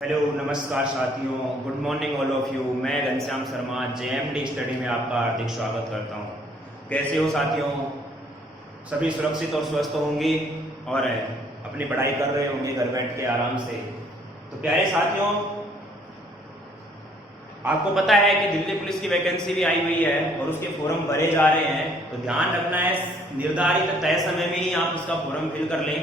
Hello नमस्कार साथियों, good morning all of you. मैं घनश्याम शर्मा जेएमडी स्टडी में आपका हार्दिक स्वागत करता हूं। कैसे हो साथियों? सभी सुरक्षित और स्वस्थ होंगे और अपनी पढ़ाई कर रहे होंगे घर बैठ के आराम से। तो प्यारे साथियों, आपको पता है कि दिल्ली पुलिस की वैकेंसी भी आई हुई है और उसके फॉर्म भरे जा रहे हैं। तो ध्यान रखना है, निर्धारित तय समय में ही आप उसका फॉर्म फिल कर लें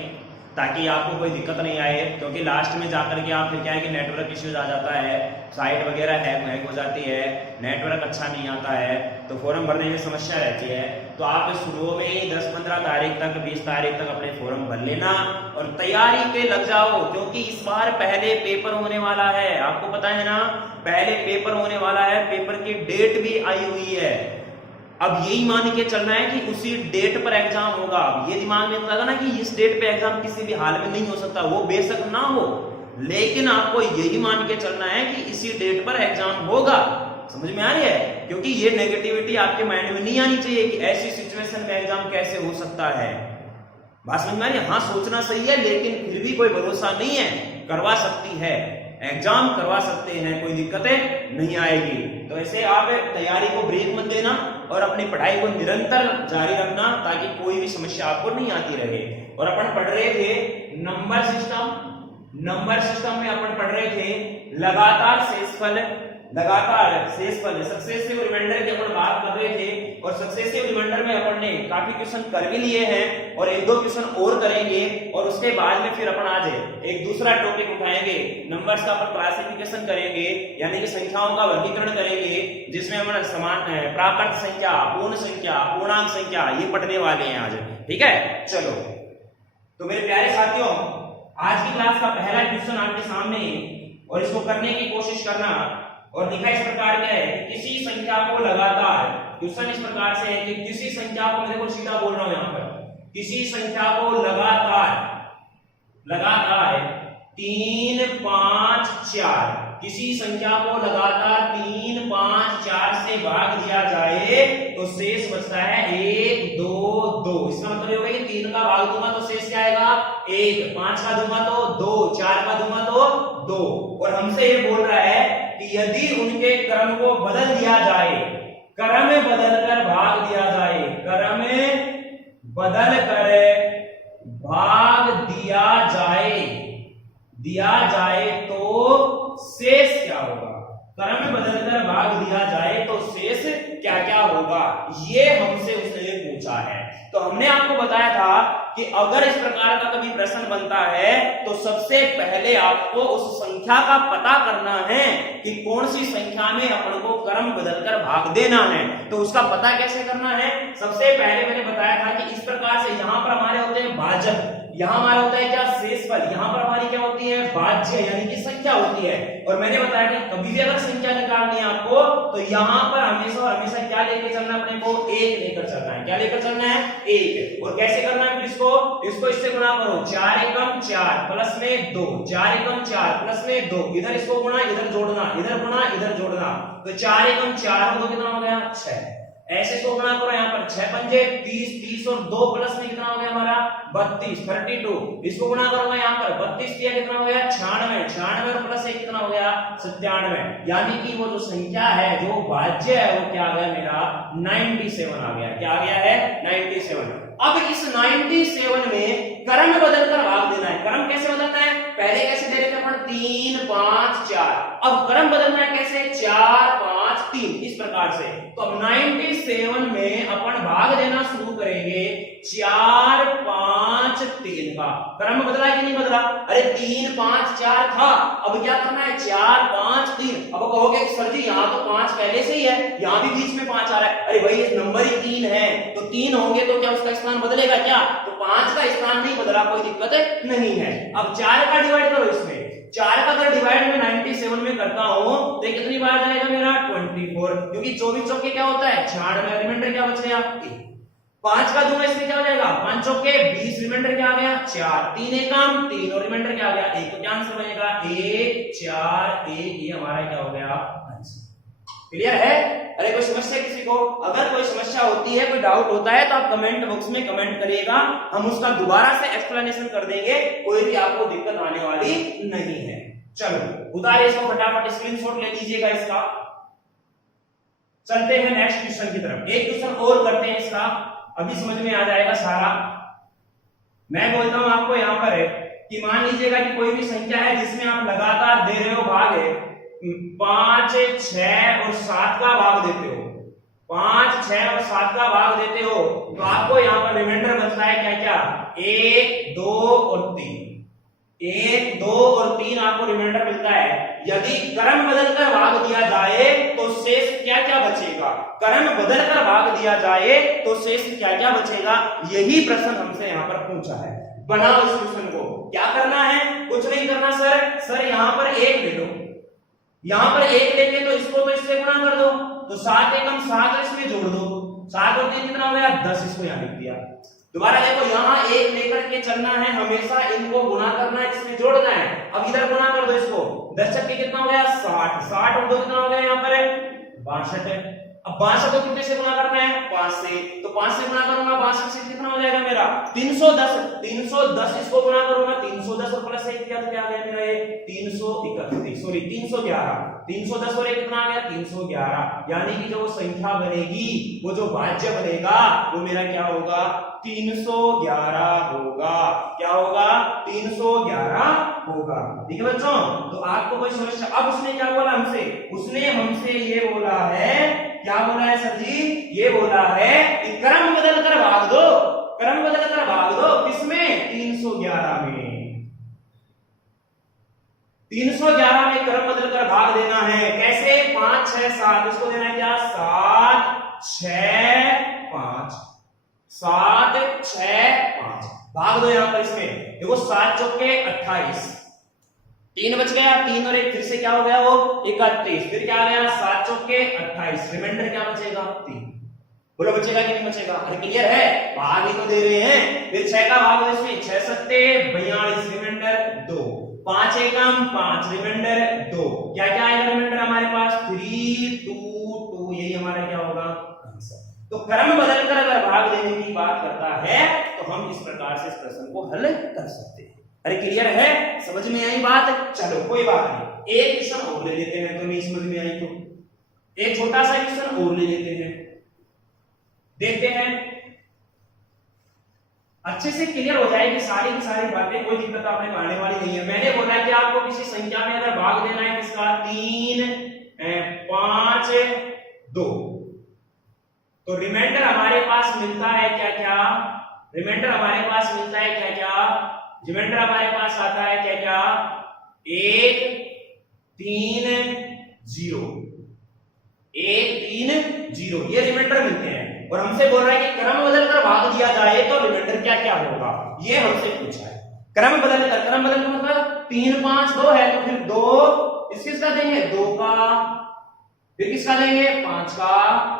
ताकि आपको कोई दिक्कत नहीं आए, क्योंकि लास्ट में जाकर के आप फिर क्या है कि नेटवर्क इश्यूज आ जाता है, साइट वगैरह हैक हो जाती है, नेटवर्क अच्छा नहीं आता है, तो फॉर्म भरने में समस्या रहती है। तो आप शुरू में ही 10-15 तारीख तक 20 तारीख तक अपने फॉर्म भर लेना और तैयारी पे लग जाओ, क्योंकि इस बार पहले पेपर होने वाला है। आपको पता है ना, पहले पेपर होने वाला है, पेपर की डेट भी आई हुई है। अब यही मान के चलना है कि उसी डेट पर एग्जाम होगा। अब ये दिमाग में लगा ना कि इस डेट पे एग्जाम किसी भी हाल में नहीं हो सकता, वो बेशक ना हो, लेकिन आपको यही मान के चलना है कि इसी डेट पर एग्जाम होगा। समझ में आ रही है? क्योंकि ये नेगेटिविटी आपके माइंड में नहीं आनी चाहिए कि ऐसी सिचुएशन में एग्जाम कैसे हो सकता है। बात समझ में आ रही है? हाँ, सोचना सही है, लेकिन फिर भी कोई भरोसा नहीं है, करवा सकती है, एग्जाम करवा सकते हैं, कोई दिक्कतें नहीं आएगी। तो ऐसे आप तैयारी को ब्रेक मत देना और अपनी पढ़ाई को निरंतर जारी रखना ताकि कोई भी समस्या आपको नहीं आती रहे। और अपन पढ़ रहे थे नंबर सिस्टम में अपन पढ़ रहे थे लगातार शेषफल सक्सेसिव रिमाइंडर की अपन बात कर रहे थे। और सक्सेसिव रिमाइंडर में अपन ने काफी क्वेश्चन कर भी लिए हैं और एक दो क्वेश्चन और करेंगे, और उसके बाद में फिर अपन आज एक दूसरा टॉपिक उठाएंगे, नंबर्स का अपन क्लासिफिकेशन करेंगे, यानी कि संख्याओं का वर्गीकरण करेंगे, जिसमें हम समान प्राकृत संख्या, पूर्ण संख्या, पूर्णांक संख्या ये पढ़ने वाले हैं आज। ठीक है, चलो। तो मेरे प्यारे साथियों, आज की क्लास का पहला क्वेश्चन आपके सामने, और इसको करने की कोशिश करना। और लिखा इस प्रकार का है कि किसी संख्या को लगातार, क्वेश्चन इस प्रकार से है कि किसी संख्या को, मैं देखो सीधा बोल रहा हूं यहां पर, किसी संख्या को लगातार 3, 5, 4, किसी संख्या को लगातार 3, 5, 4 से भाग दिया जाए तो शेष बचता है 1, 2, 2। इसका मतलब ये होगा कि 3 का भाग दूंगा तो शेष क्या आएगा? 1, 5 का दूंगा तो 2, 4 का दूंगा तो 2। और हमसे ये बोल रहा है कि यदि उनके क्रम को बदल दिया जाए, क्रम में बदलकर भाग दिया जाए, क्रम में बदल कर भाग दिया जाए तो शेष क्या होगा? क्रम में बदलकर भाग दिया जाए तो शेष क्या क्या होगा, ये हमसे उसने पूछा है। तो हमने आपको बताया था कि अगर इस प्रकार का कभी प्रश्न बनता है तो सबसे पहले आपको उस संख्या का पता करना है कि कौन सी संख्या में अपन को क्रम बदलकर भाग देना है। तो उसका पता कैसे करना है? सबसे पहले मैंने बताया था कि इस प्रकार से यहां पर हमारे होते हैं भाजक, यहां हमारा होता है क्या? शेषफल। यहां पर हमारी क्या होती है? भाज्य, यानी कि संख्या होती है। और मैंने बताया कि कभी भी अगर संख्या निकालनी है आपको तो यहां पर हमेशा और हमेशा क्या लेकर चलना है? अपने को 1 लेकर चलना है। क्या लेकर चलना है? 1। और कैसे करना है? फिर इसको इससे गुणा करो, 4 एकम 4 प्लस में 2, 4 एकम 4 प्लस में 2, इधर इसको गुणा, इधर जोड़ना, इधर गुणा, इधर जोड़ना, तो 4 एकम 4 और 2 कितना हो गया? 6। ऐसे इसको गुणा करो, यहाँ पर 6 पंजे 30, 30 और 2 प्लस में कितना हो गया हमारा? 32, 32। इसको गुणा करूंगा यहाँ पर 32 दिया, कितना हो गया? 96, 96 और प्लस 1 कितना हो गया? 97। यानी कि वो जो संख्या है, जो भाज्य है, वो क्या आ गया मेरा? 97 आ गया। क्या आ गया है? 97। अब इस 97 में क्रम बदलकर भाग देना है। क्रम कैसे बदलना है? पहले कैसे दे रहे थे अपन? 3, 5, 4। अब क्रम बदलना है कैसे? 4, 5, 3, इस प्रकार से। तो अब 97 में अपन भाग देना शुरू करेंगे 4, 5, 3 का। क्रम बदला कि नहीं बदला? अरे 3, 5, 4 था, अब क्या करना है? 4, 5, 3। अब कहोगे सर जी यहाँ तो 5 पहले से ही है, यहाँ भी बीच में 5 आ रहा है। अरे भाई ये नंबर ही 3 है, तो 3 होंगे तो क्या उसका स्थान बदलेगा क्या? तो 5 का स्थान नहीं बदला, कोई दिक्कत नहीं है। अब 4 का डिवाइड करो इसमें, 4 का अगर डिवाइड में 97 में करता हूं तो कितनी बार जाएगा मेरा? 24, क्योंकि 24 चौके क्या होता है? 96। रिमाइंडर क्या बच गया? 1। 5 का दूंगा इसमें क्या हो जाएगा? 5 चौके 20, रिमाइंडर क्या आ गया? 4। 3 एकम 3 और रिमाइंडर क्या आ गया? 1। तो क्या आंसर बनेगा? 1, 4, 1। ये हमारा क्या हो गया? आंसर। क्लियर है? अरे कोई समस्या किसी को? अगर कोई समस्या होती है, कोई डाउट होता है तो आप कमेंट बॉक्स में कमेंट करिएगा, हम उसका दोबारा से एक्सप्लेनेशन कर देंगे, कोई भी आपको दिक्कत आने वाली नहीं है। चलो उतारे इसको फटाफट, स्क्रीनशॉट ले लीजिएगा इसका। चलते हैं नेक्स्ट क्वेश्चन की तरफ। एक क्वेश्चन और करते हैं इसका, अभी समझ में आ जाएगा सारा। मैं बोलता हूं आपको यहां पर है कि मान लीजिएगा कि कोई भी संख्या है जिसमें आप लगातार दे रहे हो भाग है 5, 6 और 7 का भाग देते हो, 5, 6 और 7 का भाग देते हो, तो आपको यहाँ पर रिमाइंडर बचता है क्या क्या, 1, 2 और 3। 1, 2 और 3 आपको रिमाइंडर मिलता है। यदि क्रम बदलकर भाग दिया जाए तो शेष क्या क्या बचेगा, क्रम बदलकर भाग दिया जाए तो शेष क्या क्या बचेगा, यही प्रश्न हमसे यहाँ पर पूछा है। बनाओ इस क्वेश्चन को। क्या करना है, कुछ नहीं करना सर यहाँ पर 1 ले लो, यहाँ पर 1 लेके तो इसको तो इससे गुणा कर दो, तो 7 एकम 7 इसमें जोड़ दो, 7 और 3 कितना हो गया 10, इसको यहाँ लिख दिया। दोबारा देखो यहाँ 1 लेकर के चलना है, हमेशा इनको गुणा करना है, इसमें जोड़ना है। अब इधर गुणा कर दो इसको, 10 छक्के कितना हो गया 60, 60 और 2 कितना हो गया यहाँ पर 62 है। अब 62 को कितने से गुणा करना है, 5 से, तो 5 से गुणा करूंगा, 62 से कितना हो जाएगा मेरा 310, 310 इसको गुणा करूंगा, 310 और प्लस 1 क्या आ गया मेरा ये 331, सॉरी 311, 310 और 1 कितना आ गया 311, यानी कि जो वो संख्या बनेगी, वो जो भाज्य बनेगा वो मेरा क्या होगा 311 होगा। क्या होगा 311 होगा। ठीक है बच्चों, तो आपको कोई समस्या। अब उसने क्या बोला हमसे, उसने हमसे ये बोला है, क्या बोला है सर जी, ये बोला है कि क्रम बदलकर भाग दो, क्रम बदलकर भाग दो किसमें 311 में, 311 में क्रम बदलकर भाग देना है। कैसे 5, 6, 7, इसको देना है क्या 7, 6, 5, 7, 6, 5 भाग दो यहां पर इसमें। देखो 7 चौके 28, 3 बच गया, 3 और 1 फिर से क्या हो गया वो 31, फिर क्या आ गया 7 चौके 28, रिमाइंडर क्या बचेगा 3। बोलो बचेगा कि नहीं बचेगा, अरे क्लियर है, भाग ही तो दे रहे हैं। फिर 6 का भाग दो इसमें, 6 सत्ते 42, रिमाइंडर 2, 5 एकम 5, रिमाइंडर 2। क्या क्या आएगा रिमाइंडर हमारे पास 3, 2, 2, यही हमारा क्या होगा आंसर। तो क्रम बदलकर अगर भाग देने की बात करता है तो हम इस प्रकार से इस प्रश्न को हल कर सकते हैं। अरे क्लियर है, समझ में आई बात। चलो कोई बात नहीं, एक क्वेश्चन और ले लेते हैं, तो नहीं समझ में आई तो एक छोटा सा क्वेश्चन और ले लेते हैं, देखते हैं अच्छे से क्लियर हो जाएगी सारी की सारी बातें, कोई दिक्कत आपने आने वाली नहीं है। मैंने बोला कि आपको किसी संख्या में अगर भाग देना है किसका 3, 5, 2, तो रिमाइंडर हमारे पास मिलता है क्या क्या, रिमाइंडर हमारे पास मिलता है क्या क्या, रिमाइंडर हमारे पास आता है क्या क्या 1, 3, 0, 1, 3, 0, ये रिमाइंडर मिलते हैं। और हमसे बोल रहा है कि क्रम बदलकर भाग दिया जाए तो रिमाइंडर क्या क्या होगा, ये हमसे पूछा है। क्रम बदलकर, क्रम बदलकर मतलब 3, 5, 2 है, तो फिर 2 किसका देंगे 2 का, फिर किसका देंगे 5 का,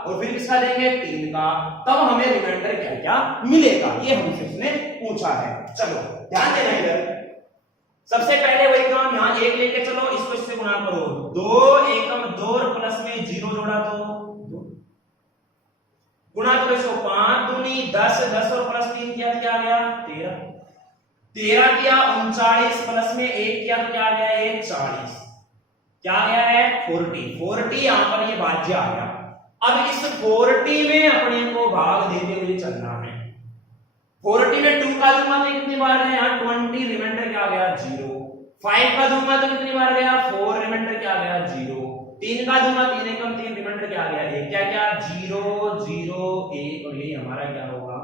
और फिर किसका देंगे 3 का, तब हमें रिमाइंडर क्या क्या मिलेगा, ये हमसे उसने पूछा है। चलो ध्यान देना इधर, सबसे पहले वही काम, यहां 1 लेके चलो, इसको इससे गुणा करो, 2 एकम 2 और प्लस में 0 जोड़ा तो 2, गुणा करो इसको 5 दूनी 10, 10 और प्लस 3 क्या आ गया 13, 13 किया 39 प्लस में 1 किया तो क्या आ गया ये 40, क्या आ गया है 40, 40 यहां पर ये भाज्य आ गया। अब इस 40 में अपने को भाग देते हुए चलना है। 40 में 2 का दूंगा तो कितनी बार गया 20, रिमाइंडर क्या आ गया 0, 5 का दूंगा तो कितनी बार गया 4, रिमाइंडर क्या आ गया 0, 3 का दूंगा 3 एकम 3, रिमाइंडर क्या आ गया 1, क्या क्या 0, 0, 1, और ये हमारा क्या होगा।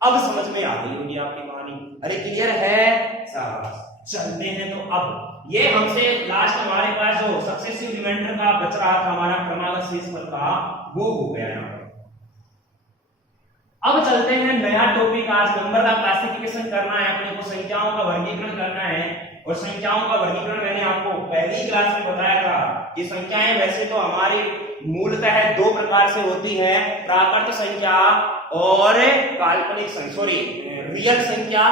अब समझ में आ गई होगी आपकी कहानी, अरे क्लियर है, चलते हैं। तो अब ये हमसे लास्ट हमारे पास जो सक्सेसिव रिमाइंडर का बच रहा था हमारा क्रमागत शेषफल का, वो हो गया यहाँ पर। अब चलते हैं नया टॉपिक, आज नंबर का क्लासिफिकेशन करना है अपने को, संख्याओं का वर्गीकरण करना है। और संख्याओं का वर्गीकरण मैंने आपको पहली क्लास में बताया था कि संख्याएं वैसे तो हमारी मूलतः 2 प्रकार से होती है, प्राकृत संख्या और काल्पनिक संख्या, सॉरी रियल संख्या,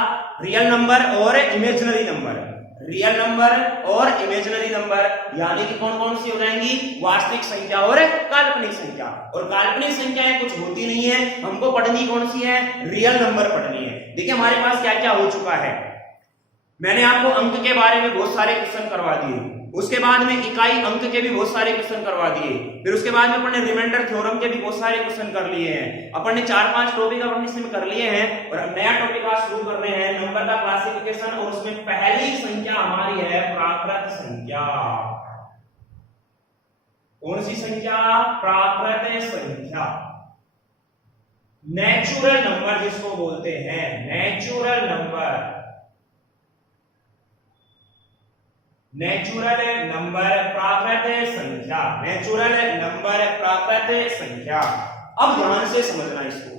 रियल नंबर और इमेजिनरी नंबर, रियल नंबर और इमेजिनरी नंबर, यानी कि कौन कौन सी हो जाएंगी वास्तविक संख्या और काल्पनिक संख्या। और काल्पनिक संख्याएं कुछ होती नहीं है, हमको पढ़नी कौन सी है रियल नंबर पढ़नी है। देखिए हमारे पास क्या क्या हो चुका है, मैंने आपको अंक के बारे में बहुत सारे क्वेश्चन करवा दिए, उसके बाद में इकाई अंक के भी बहुत सारे क्वेश्चन करवा दिए, फिर उसके बाद में अपन ने रिमाइंडर थ्योरम के भी बहुत सारे क्वेश्चन कर लिए हैं। अपन ने 4-5 टॉपिक अपन इसमें कर लिए हैं और अब नया टॉपिक आज शुरू कर रहे हैं, नंबर का क्लासिफिकेशन। और उसमें पहली संख्या हमारी है प्राकृत संख्या। कौन सी संख्या? प्राकृत संख्या, नेचुरल नंबर जिसको बोलते हैं, नेचुरल नंबर, नेचुरल नंबर प्राकृत संख्या, नेचुरल नंबर प्राकृत संख्या। अब ध्यान से समझना इसको,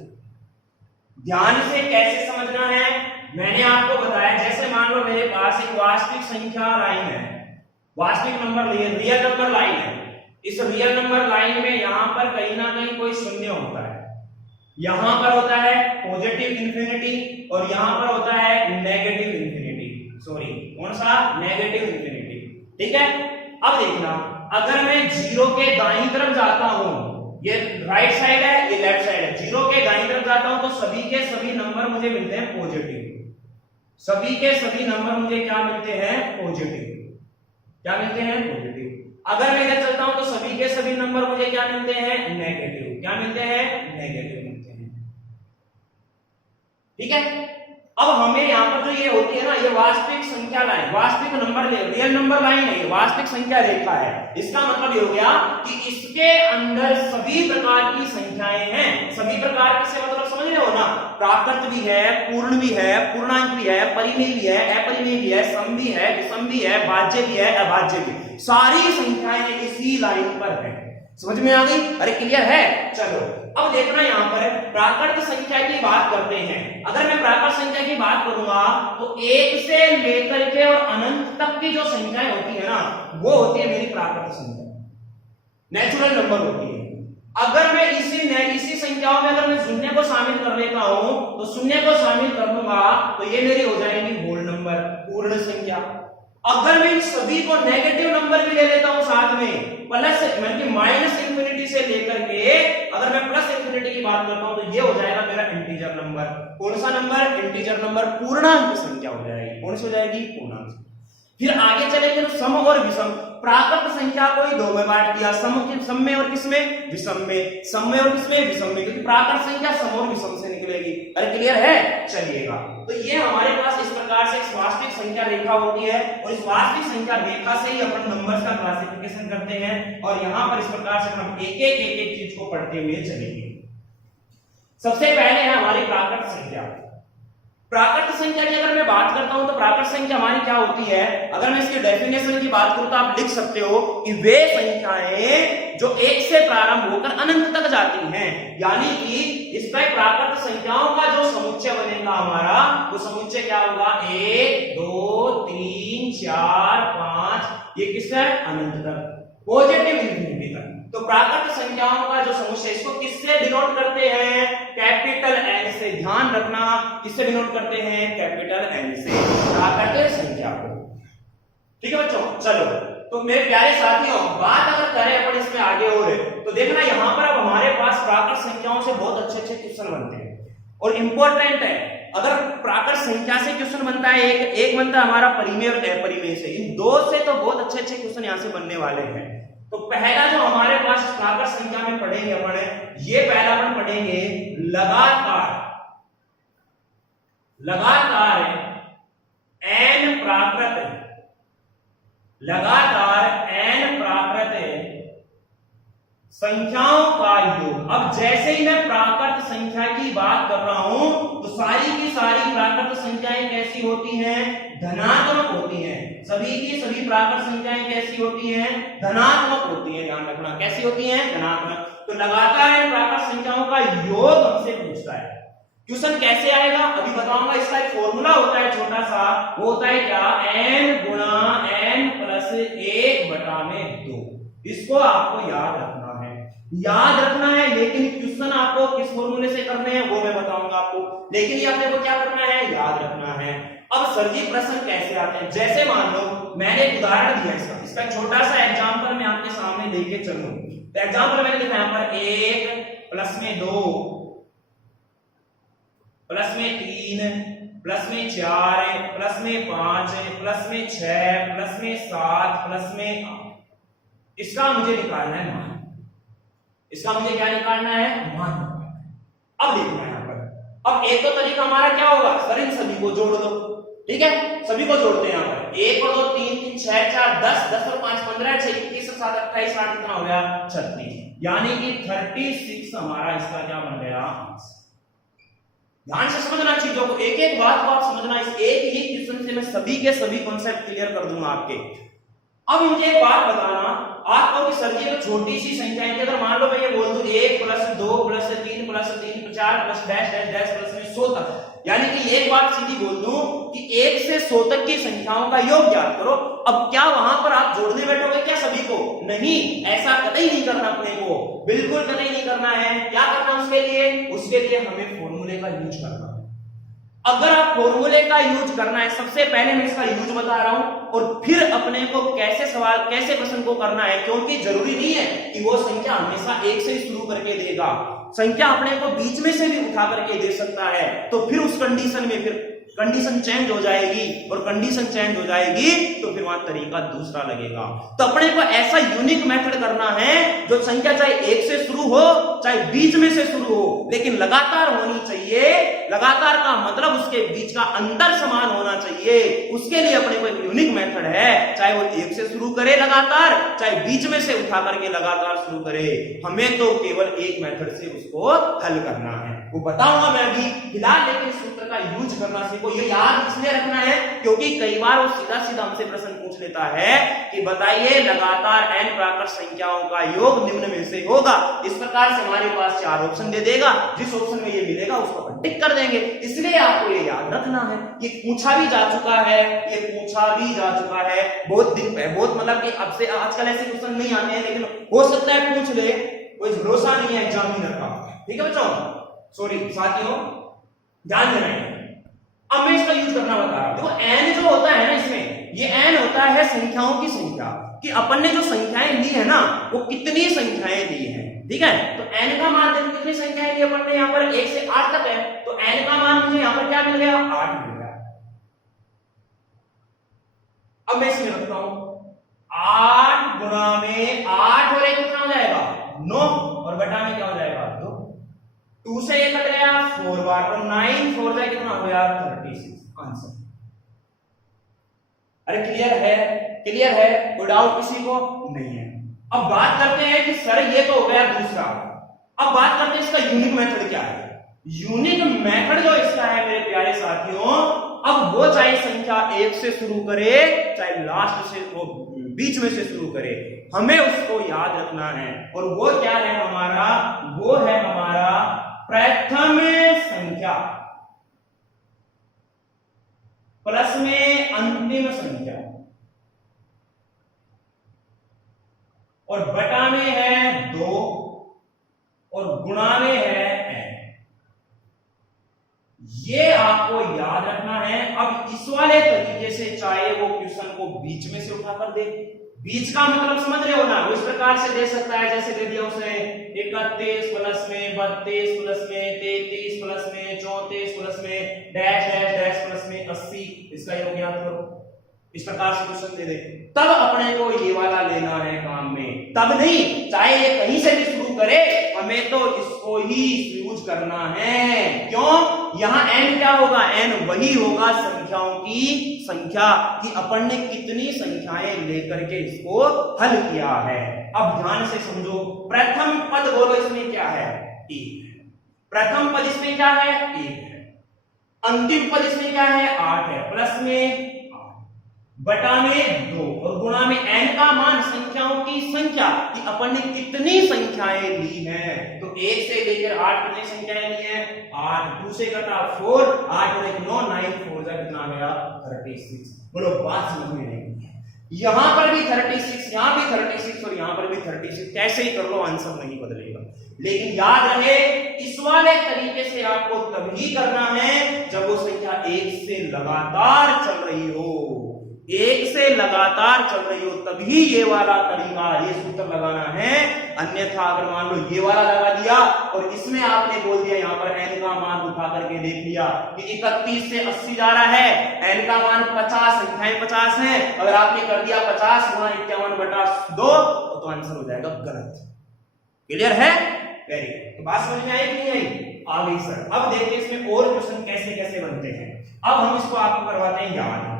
ध्यान से कैसे समझना है मैंने आपको बताया। जैसे मान लो मेरे पास एक वास्तविक संख्या लाइन है, वास्तविक नंबर रियल नंबर लाइन है। इस रियल नंबर लाइन में यहां पर कहीं ना कहीं कोई शून्य होता है, यहां पर होता है पॉजिटिव इंफिनिटी और यहां पर होता है नेगेटिव इंफिनिटी, सॉरी कौन सा? नेगेटिव इंफिनिटी, ठीक है। अब देखना, अगर मैं जीरो के दाईं तरफ जाता हूं, ये राइट साइड है, ये लेफ्ट साइड है, जीरो के दाईं तरफ जाता हूं तो सभी के सभी नंबर मुझे मिलते हैं पॉजिटिव, सभी के सभी नंबर मुझे क्या मिलते हैं? पॉजिटिव। क्या मिलते हैं? पॉजिटिव। अगर मैं इधर चलता हूं तो सभी के सभी नंबर मुझे क्या मिलते हैं? नेगेटिव। क्या मिलते हैं? नेगेटिव मिलते हैं, ठीक है। अब हमें यहाँ पर जो ये होती है ना, ये वास्तविक संख्या लाइन, वास्तविक नंबर रियल नंबर लाइन है, ये वास्तविक संख्या रेखा है। इसका मतलब ये हो गया कि इसके अंदर सभी प्रकार की संख्याएं हैं। सभी प्रकार की से मतलब समझ रहे हो ना, प्राकृत भी है, पूर्ण भी है, पूर्णांक भी है, परिमेय भी है, अपरिमेय भी है, सम भी है, विषम भी है, भाज्य भी है, अभाज्य भी, सारी संख्याएं इसी लाइन पर है। समझ में आ गई? अरे क्लियर है? चलो अब देखना, यहां पर प्राकृत संख्या की बात करते हैं। अगर मैं प्राकृत संख्या की बात करूंगा तो 1 से लेकर के और अनंत तक की जो संख्याएं होती है ना, वो होती है मेरी प्राकृत संख्या, नेचुरल नंबर होती है। अगर मैं इसी संख्याओं में अगर मैं शून्य को शामिल कर लेता हूं तो शून्य को शामिल कर दूंगा तो ये मेरी हो जाएगी होल नंबर, पूर्ण संख्या। अगर मैं इन सभी को नेगेटिव नंबर भी ले लेता हूं साथ में, प्लस मतलब माइनस इंफिनिटी से लेकर के अगर मैं प्लस इंफिनिटी की बात करता हूं तो ये हो जाएगा मेरा इंटीजर नंबर। कौन सा नंबर? इंटीजर नंबर, पूर्णांक संख्या हो जाएगी। कौन सी हो जाएगी? पूर्णांक। फिर आगे चलेंगे तो सम और विषम। प्राकृत संख्या को ही दो में बांट दिया, सम में और किसमें? विषम में। सम में और किसमें? विषम में, क्योंकि प्राकृत संख्या सम और विषम से निकलेगी। अरे क्लियर है? चलिएगा, तो ये हमारे पास इस प्रकार से एक वास्तविक संख्या रेखा होती है और इस वास्तविक संख्या रेखा से ही अपन नंबर्स का क्लासिफिकेशन करते हैं। और यहां पर इस प्रकार से हम एक एक चीज को पढ़ते हुए चलेंगे। सबसे पहले है हमारी प्राकृत संख्या। प्राकृत संख्या की अगर मैं बात करता हूं तो प्राकृत संख्या हमारी क्या होती है? अगर मैं इसकी डेफिनेशन की बात करूं तो आप लिख सकते हो कि वे संख्याएं जो 1 से प्रारंभ होकर अनंत तक जाती हैं, यानी कि इसमें प्राकृत संख्याओं का जो समुच्चय बनेगा हमारा, वो समुच्चय क्या होगा? 1 2 3 4 5, ये किससे? अनंत तक, पॉजिटिव इंफिनिटी तक। तो प्राकृत संख्याओं का जो समुच्चय, इसको किससे डिनोट करते हैं? कैपिटल एन से। ध्यान रखना, किससे डिनोट करते हैं? कैपिटल एन से, प्राकृत संख्या को। ठीक है बच्चों, चलो तो मेरे प्यारे साथियों, बात अगर करें अपन इसमें आगे और तो देखना, यहां पर अब हमारे पास प्राकृत संख्याओं से बहुत अच्छे अच्छे क्वेश्चन बनते हैं और इंपॉर्टेंट है। अगर प्राकृत संख्या से क्वेश्चन बनता है, एक बनता है हमारा परिमेय और अपरिमेय से, इन दो से तो बहुत अच्छे अच्छे क्वेश्चन यहां से बनने वाले हैं। तो पहला जो हमारे पास प्राकृत संख्या में पढ़ेंगे अपन, ये पहला अपन पढ़ेंगे लगातार, लगातार n प्राकृत, लगातार n प्राकृत संख्याओं का योग। अब जैसे ही मैं प्राकृत संख्या की बात कर रहा हूं तो सारी की सारी प्राकृत संख्याएं कैसी होती हैं? धनात्मक होती हैं। सभी की सभी प्राकृत संख्याएं कैसी होती हैं? धनात्मक होती हैं। ध्यान रखना, कैसी होती हैं? धनात्मक। तो लगातार इन प्राकृत संख्याओं का योग हमसे पूछता है। क्वेश्चन कैसे आएगा अभी बताऊंगा। इसका एक फॉर्मूला होता है छोटा सा, वो होता है क्या? n गुणा n प्लस 1/2। इसको आपको याद रखना है, याद रखना है। लेकिन क्वेश्चन आपको किस फॉर्मूले से करने हैं वो मैं बताऊंगा आपको, लेकिन ये आपको क्या करना है? याद रखना है। अब सर जी प्रश्न कैसे आते हैं? जैसे मान लो मैंने एक उदाहरण दिया इसका एक छोटा सा एग्जांपल मैं आपके सामने लेके चलूं। तो एग्जांपल मैंने लिखा यहां पर 1 प्लस में 2 प्लस में 3 प्लस में 4, प्लस में 5, प्लस में 6, प्लस में 7, प्लस में 8। इसका मुझे निकालना है मान। इसका मुझे क्या निकालना है? मान। अब देखना है यहां पर। अब एक तो तरीका हमारा क्या होगा, सर इन सभी को जोड़ दो। ठीक है, सभी को जोड़ते हैं यहां पर। 1 और 2 3 3 6 4 10 10 और 5 15 6 21 और 7 28 8 कितना हो गया? 36। यानी कि 36 हमारा इसका क्या बन गया? ध्यान से समझना चीजों को, एक एक बात को आप समझना। इस एक ही क्वेश्चन से मैं सभी के सभी कॉन्सेप्ट क्लियर कर दूंगा आपके। अब मुझे एक बात बताना, आप कहो कि सर जी तो छोटी सी संख्या है, अगर मान लो मैं ये बोल दूं 1 + 2 + 3 + 3 4 + डैश डैश डैश प्लस में 100 तक, यानी कि एक बात सीधी बोल दूं कि 1 से 100 तक की संख्याओं का योग ज्ञात करो। अब क्या वहां पर आप जोड़ने बैठोगे क्या सभी को? नहीं, ऐसा कतई नहीं करना अपने को, बिल्कुल कतई नहीं करना है। क्या करना उसके लिए? उसके लिए हमें फॉर्मूले का यूज करना है। अगर आप फॉर्मूले का यूज करना है, सबसे पहले मैं इसका यूज बता रहा हूं और फिर अपने को कैसे सवाल, कैसे प्रश्न को करना है, क्योंकि जरूरी नहीं है कि वो संख्या हमेशा 1 से ही शुरू करके देगा। संख्या अपने को बीच में से भी उठा करके दे सकता है। तो फिर उस कंडीशन में फिर कंडीशन चेंज हो जाएगी, और कंडीशन चेंज हो जाएगी तो फिर वहां तरीका दूसरा लगेगा। तो अपने को ऐसा यूनिक मेथड करना है जो संख्या चाहे 1 से शुरू हो चाहे बीच में से शुरू हो, लेकिन लगातार होनी चाहिए। लगातार का मतलब उसके बीच का अंतर समान होना चाहिए। उसके लिए अपने को एक यूनिक मेथड है, चाहे वो 1 से शुरू करे लगातार, चाहे बीच में से उठा करके लगातार शुरू करे। हमें तो केवल एक मेथड से उसको हल करना है, वो बताऊंगा मैं अभी। फिलहाल लेकिन सूत्र का यूज करना सीखो। ये याद इसलिए रखना है क्योंकि कई बार वो सीधा सीधा हमसे प्रश्न पूछ लेता है कि बताइए लगातार n प्राकृत संख्याओं का योग निम्न में से होगा। इस प्रकार से हमारे पास 4 ऑप्शन दे देगा, जिस ऑप्शन में ये मिलेगा उसको अपन टिक कर देंगे। इसलिए आपको ये याद रखना है। ये पूछा भी जा चुका है, ये पूछा भी जा चुका है बहुत दिन पहले, बहुत मतलब कि अब से आजकल ऐसे क्वेश्चन नहीं आते हैं, लेकिन हो सकता है पूछ ले, कोई भरोसा नहीं है एग्जामिनर का। ठीक है बच्चों, सॉरी साथियों, ध्यान देना है। अब मैं इसका यूज करना बता रहा हूं। देखो n जो होता है ना, इसमें ये n होता है संख्याओं की संख्या, कि अपन ने जो संख्याएं ली है ना वो कितनी संख्याएं ली हैं। ठीक है, तो n का मान देखो कितनी संख्याएं ली अपन ने, यहां पर 1 से 8 तक है, तो n का मान मुझे यहां पर क्या मिल गया? 8 मिल गया। अब मैं इसमें रखता हूं 8 गुणा में 8 और 1 कितना हो जाएगा? 9, और बटा में क्या हो जाएगा? 2। 2 से 1 कट गया 4 बार, और 9 4 जाए कितना हो गया? 36। आंसर। अरे क्लियर है? क्लियर है? कोई डाउट किसी को? नहीं है। अब बात करते हैं कि सर ये तो हो गया दूसरा। अब बात करते हैं इसका यूनिक मेथड क्या है। यूनिक मेथड जो इसका है मेरे प्यारे साथियों, अब वो चाहे संख्या 1 से शुरू करे चाहे लास्ट से, वो बीच में से शुरू करे, हमें उसको याद रखना है। और वो क्या है हमारा? वो है हमारा प्रथम संख्या प्लस में अंतिम संख्या, और बटा में है 2 और गुणा में है n। ये आपको याद रखना है। अब इस वाले तरीके से चाहे वो क्वेश्चन को बीच में से उठाकर दे, बीच का मतलब समझ रहे हो ना, वो इस प्रकार से दे सकता है जैसे दे दिया उसने 31 प्लस में 32 प्लस में 33 प्लस में 34 प्लस में डैश डैश डैश प्लस में 80। इसका योग याद करो, इस प्रकार से क्वेश्चन दे दे, तब अपने को ये वाला लेना है काम में। तब नहीं, चाहे ये कहीं से भी शुरू करे, हमें तो इसको ही यूज करना है। क्यों? यहां n क्या होगा? n वही होगा संख्याओं की संख्या, कि अपन ने कितनी संख्याएं लेकर के इसको हल किया है। अब ध्यान से समझो, प्रथम पद बोलो इसमें क्या है? 1। प्रथम पद इसमें क्या है? 1 है। अंतिम पद इसमें क्या है? 8 है। प्लस में बटा में 2 और गुणा में n का मान संख्याओं की संख्या, कि अपन ने कितनी संख्याएं ली हैं। तो 1 से लेकर 8 कितनी संख्याएं ली हैं? 8। 2 से कटा 4, 8 और 1 9, 9 4 जा कितना गया? 36। बोलो बात समझ में नहीं है? यहां पर भी 36, यहां भी 36 और यहां पर भी 36, कैसे ही कर लो आंसर नहीं बदलेगा। लेकिन याद रहे, इस वाले तरीके से आपको तभी करना है जब वो संख्या 1 से लगातार चल रही हो। एक से लगातार चल रही हो तभी ये वाला तरीका, ये सूत्र लगाना है। अन्यथा अगर मान लो ये वाला लगा दिया और इसमें आपने बोल दिया यहाँ पर n का मान उठा करके देख लिया कि 31 से 80 जा रहा है, n का मान 50, संख्याएं 50 है, अगर आपने कर दिया 50 गुणा 51/2 तो आंसर हो जाएगा गलत। क्लियर है? Very good. तो बात समझ में आई कि नहीं आई? आ गई सर। अब देखिए इसमें और क्वेश्चन कैसे कैसे बनते हैं। अब हम इसको आपको करवाते हैं याद।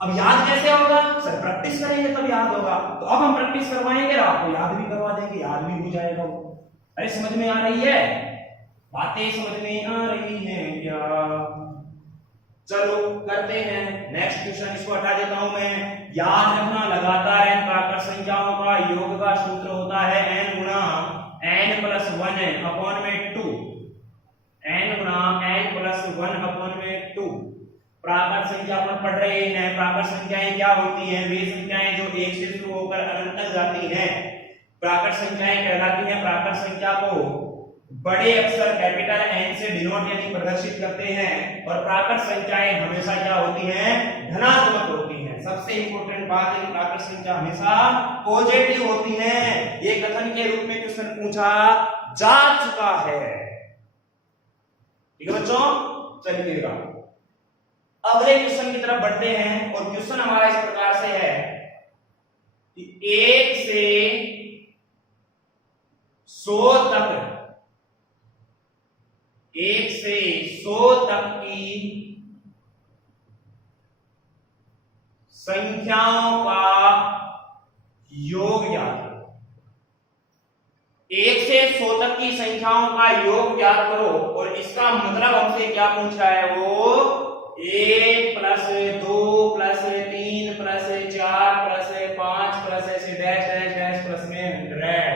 अब याद कैसे होगा सर? प्रैक्टिस करेंगे तब याद होगा। तो अब हम प्रैक्टिस करवाएंगे और आपको याद भी करवा देंगे, याद भी हो जाएगा। अरे समझ में आ रही है? बातें समझ में आ रही हैं क्या? चलो करते हैं नेक्स्ट क्वेश्चन। इसको हटा देता हूं मैं। याद रखना लगातार n प्राकृत संख्याओं का योग का सूत्र होता है n गुणा n प्लस 1 अपॉन में 2, n गुणा n प्लस 1 अपॉन में 2। प्राकृत संख्या पर पढ़ रहे हैं। प्राकृत संख्याएं क्या होती हैं? वे संख्याएं जो 1 से शुरू होकर अनंत तक जाती हैं प्राकृत संख्याएं कहलाती हैं। प्राकृत संख्या को बड़े अक्षर कैपिटल N से डिनोट यानी प्रदर्शित करते हैं और प्राकृत संख्याएं हमेशा क्या होती हैं? धनात्मक होती हैं। सबसे इंपॉर्टेंट बात है कि प्राकृत संख्या हमेशा पॉजिटिव होती है। ये कथन के रूप में क्वेश्चन पूछा जा चुका है। ठीक है बच्चों, चलिएगा अगले क्वेश्चन की तरफ बढ़ते हैं। और क्वेश्चन हमारा इस प्रकार से है कि 1 से 100 तक, 1 से 100 तक की संख्याओं का योग ज्ञात करो। 1 से 100 तक की संख्याओं का योग ज्ञात करो। और इसका मतलब हमसे क्या पूछा है? वो 1 plus 2 plus 3 plus 4 plus 5 plus ऐसे डैश डैश डैश प्लस में 100,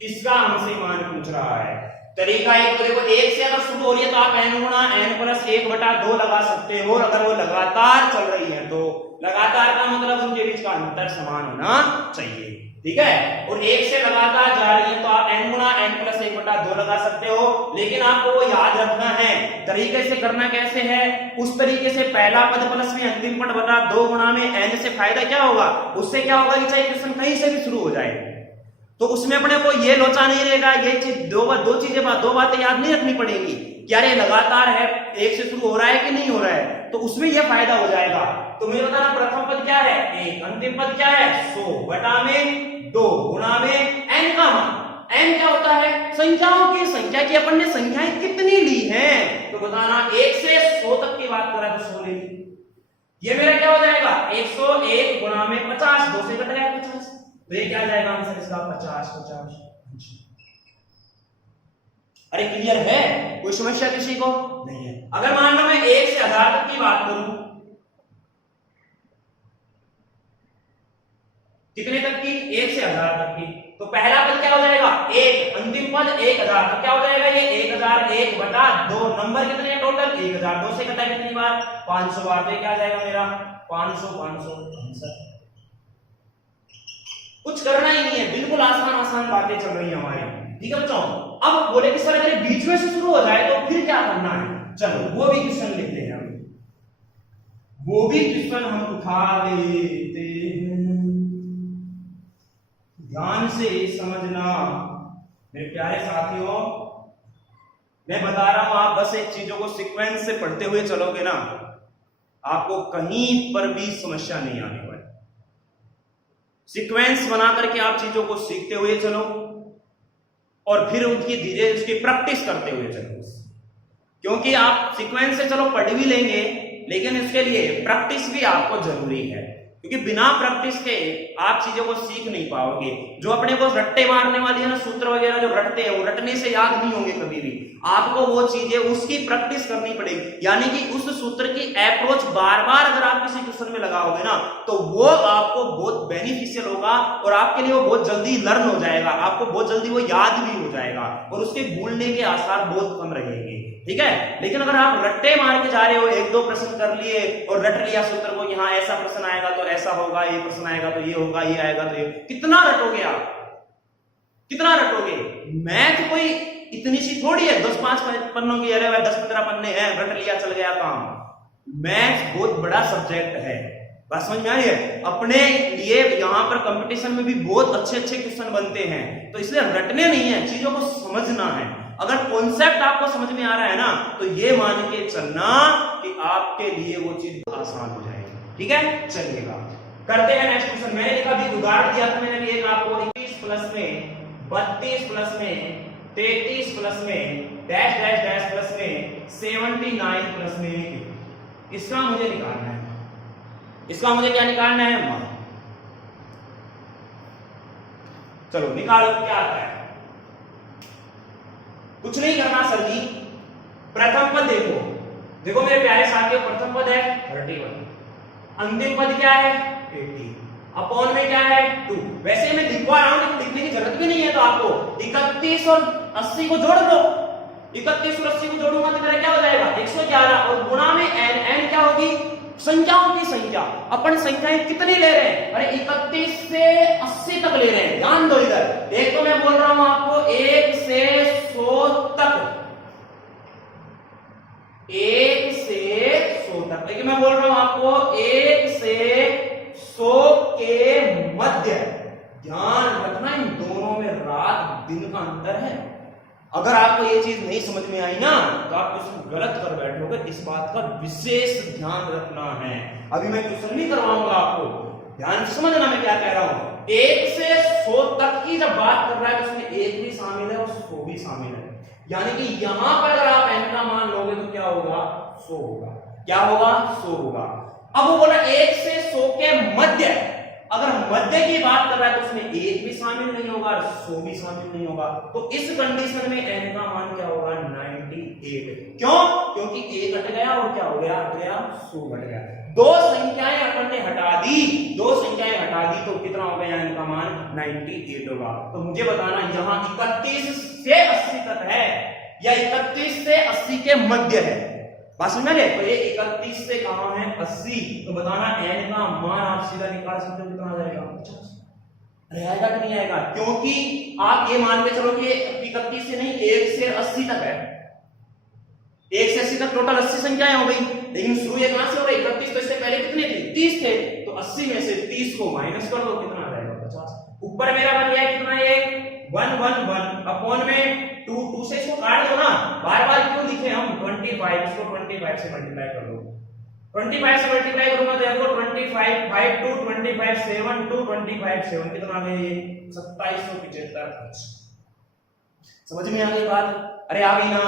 इसका हमसे मान पूछ रहा है। तरीका एक तो देखो, 1 से अगर शुरू हो रही है तो आप n गुणा n प्लस 1/2 लगा सकते हो। अगर वो लगातार चल रही है तो लगातार का मतलब उनके बीच का अंतर समान होना चाहिए। ठीक है? और 1 से लगातार जा रही है तो आप n गुणा n प्लस 1/2 लगा सकते हो। लेकिन आपको वो याद रखना है तरीके से करना कैसे है। उस तरीके से पहला पद प्लस में अंतिम पद बटा 2 गुणा में n से फायदा क्या होगा? उससे क्या होगा कि चाहे क्वेश्चन कहीं से भी शुरू हो जाए तो उसमें अपने को ये लोचा नहीं रहेगा। ये चीज दो बातें याद नहीं रखनी पड़ेगी। क्या ये लगातार है, 1 से शुरू हो रहा है कि नहीं हो रहा है, तो उसमें यह फायदा हो जाएगा। तो मुझे बताना प्रथम पद क्या है? 1, अंतिम पद क्या है? 100 बटा में 2 गुणा में n का मान। n क्या होता है? संख्याओं की संख्या की अपन ने संख्याएं कितनी ली हैं, तो बताना 1 से 100 तक की बात करा तो 100 ले ली। ये मेरा क्या हो जाएगा? 101 गुणा में 50, 2 से कट गया 50, तो ये क्या आ जाएगा आंसर इसका? 50। अरे क्लियर है? कोई समस्या किसी को नहीं है? अगर मान लो मैं 1 से 1000 तक की बात करूं, कितने तक की? 1 से 1000 तक की, तो पहला पद क्या हो जाएगा? 1, अंतिम पद 1000, तो क्या हो जाएगा ये? 1001 बटा 2। नंबर कितने हैं टोटल? 1000, 2 से कटा कितनी बार? 500 बार। तो क्या आ जाएगा मेरा? 500 आंसर। कुछ करना ही नहीं है, बिल्कुल आसान बातें चल रही है हमारी। ठीक है बच्चों? अब बोले कि सर अगर बीच में से शुरू हो जाए तो फिर क्या करना है? चलो वो भी क्वेश्चन लिखते हैं हम, वो भी क्वेश्चन हम उठा लेते हैं। ध्यान से समझना मेरे प्यारे साथियों, मैं बता रहा हूं, आप बस एक चीजों को सीक्वेंस से पढ़ते हुए चलोगे ना, आपको कहीं पर भी समस्या नहीं आने वाली। सीक्वेंस बना करके आप चीजों को सीखते हुए चलो और फिर उनकी धीरे उसकी प्रैक्टिस करते हुए चलो। क्योंकि आप सीक्वेंस से चलो पढ़ भी लेंगे, लेकिन इसके लिए प्रैक्टिस भी आपको जरूरी है। क्योंकि बिना प्रैक्टिस के आप चीजों को सीख नहीं पाओगे। जो अपने को रट्टे मारने वाली है ना, सूत्र वगैरह जो रटते हैं, वो रटने से याद नहीं होंगे कभी भी। आपको वो चीजें उसकी प्रैक्टिस करनी पड़ेगी, यानी कि उस सूत्र की अप्रोच बार बार अगर आप किसी क्वेश्चन में लगाओगे ना, तो वो आपको बहुत बेनिफिशियल होगा और आपके लिए वो बहुत जल्दी लर्न हो जाएगा, आपको बहुत जल्दी वो याद भी हो जाएगा और उसके भूलने के आसार बहुत कम रहेंगे। ठीक है? लेकिन अगर आप रट्टे मार के जा रहे हो, 1-2 प्रश्न कर लिए और रट लिया सूत्र को, यहाँ ऐसा प्रश्न आएगा तो ऐसा होगा, ये प्रश्न आएगा तो ये होगा, ये आएगा तो ये, कितना रटोगे आप? कितना रटोगे? मैथ कोई इतनी सी थोड़ी है, 10-5 पन्नों की, अरे 10-15 पन्ने हैं, रट लिया चल गया काम। मैथ्स बहुत बड़ा सब्जेक्ट है, बात समझ में आ रही है। अपने लिए यहाँ पर कंपटीशन में भी बहुत अच्छे अच्छे क्वेश्चन बनते हैं, तो इसलिए रटने नहीं है, चीजों को समझना है। अगर कॉन्सेप्ट आपको समझ में आ रहा है ना, तो ये मान के चलना कि आपके लिए वो चीज आसान हो जाएगी। ठीक है, चलिएगा करते हैं नेक्स्ट क्वेश्चन। मैंने लिखा भी उदाहरण दिया था मैंने भी एक आपको, 21 प्लस में 32 प्लस में 33 प्लस में डैश डैश डैश प्लस में 79 प्लस में, इसका मुझे निकालना है। इसका मुझे क्या निकालना है, मान। चलो निकालो, क्या आता है। कुछ नहीं करना सर जी, प्रथम पद देखो, देखो मेरे प्यारे साथियों, प्रथम पद है 31, अंतिम पद क्या है 80, अपॉन में क्या है 2। वैसे मैं लिखवा रहा हूं, लिखने की जरूरत भी नहीं है, तो आपको 31 और 80 को जोड़ दो। 31 और 80 को जोड़ूंगा तो मेरा क्या हो जाएगा 111, और गुणा में n, n क्या होगी संख्याओं की संख्या। अपन संख्याएं कितनी ले रहे हैं, अरे 31 से 80 तक ले रहे हैं, ध्यान दो इधर। एक तो मैं बोल रहा हूं आपको 1 से 100 तक, 1 से 100 तक, लेकिन मैं बोल रहा हूं आपको 1 से 100 के मध्य। ध्यान रखना, इन दोनों में रात दिन का अंतर है। अगर आपको ये चीज नहीं समझ में आई ना, तो आप क्वेश्चन गलत कर बैठोगे, इस बात का विशेष ध्यान रखना है। अभी मैं क्वेश्चन नहीं करवाऊंगा आपको, ध्यान से समझना मैं क्या कह रहा हूं। 1 से 100 तक की जब बात कर रहा है, तो उसमें 1 भी शामिल है और 100 भी शामिल है, यानी कि यहां पर अगर आप n का मान लोगे तो क्या होगा 100 होगा। क्या होगा 100 होगा। अब वो बोला 1 से 100 के मध्य, अगर मध्य की बात कर रहा है तो उसमें 1 भी शामिल नहीं होगा और 100 भी शामिल नहीं होगा, तो इस कंडीशन में n का मान क्या होगा 98। क्यों? क्योंकि 1 हट गया और क्या हो गया, हट गया 100 हट गया। दो संख्याएं अपन ने हटा दी, दो संख्याएं हटा दी, तो कितना हो गया n का मान 98 होगा। तो मुझे बताना यहाँ 31 से 80 तक है या 31 से 80 के मध्य है, बात समझ में? तो ये 31 से कहां है 80, तो बताना n का मान आप सीधा निकाल सकते हो, कितना आ जाएगा 50। रहेगा कि नहीं आएगा? क्योंकि आप ये मान के चलो कि 31 से नहीं 1 से 80 तक है, 1 से 80 तक टोटल 80 संख्याएं हो गई, लेकिन शुरू ये कहां से हो रही 31, तो इससे पहले कितने थे 30 थे, तो 80 में से 30 को माइनस कर दो, कितना आ जाएगा 50। ऊपर मेरा बन गया कितना, ये 111 अपॉन में 2 से इसको काट दो ना, बार बार क्यों लिखे हम 25, इसको 25 से मल्टीप्लाई कर दो, 25 से मल्टीप्लाई करूंगा तो देखो 25 5 2 25 7 2 25 7 कितना आ गया 2775। समझ में आ गई बात? अरे आ गई ना?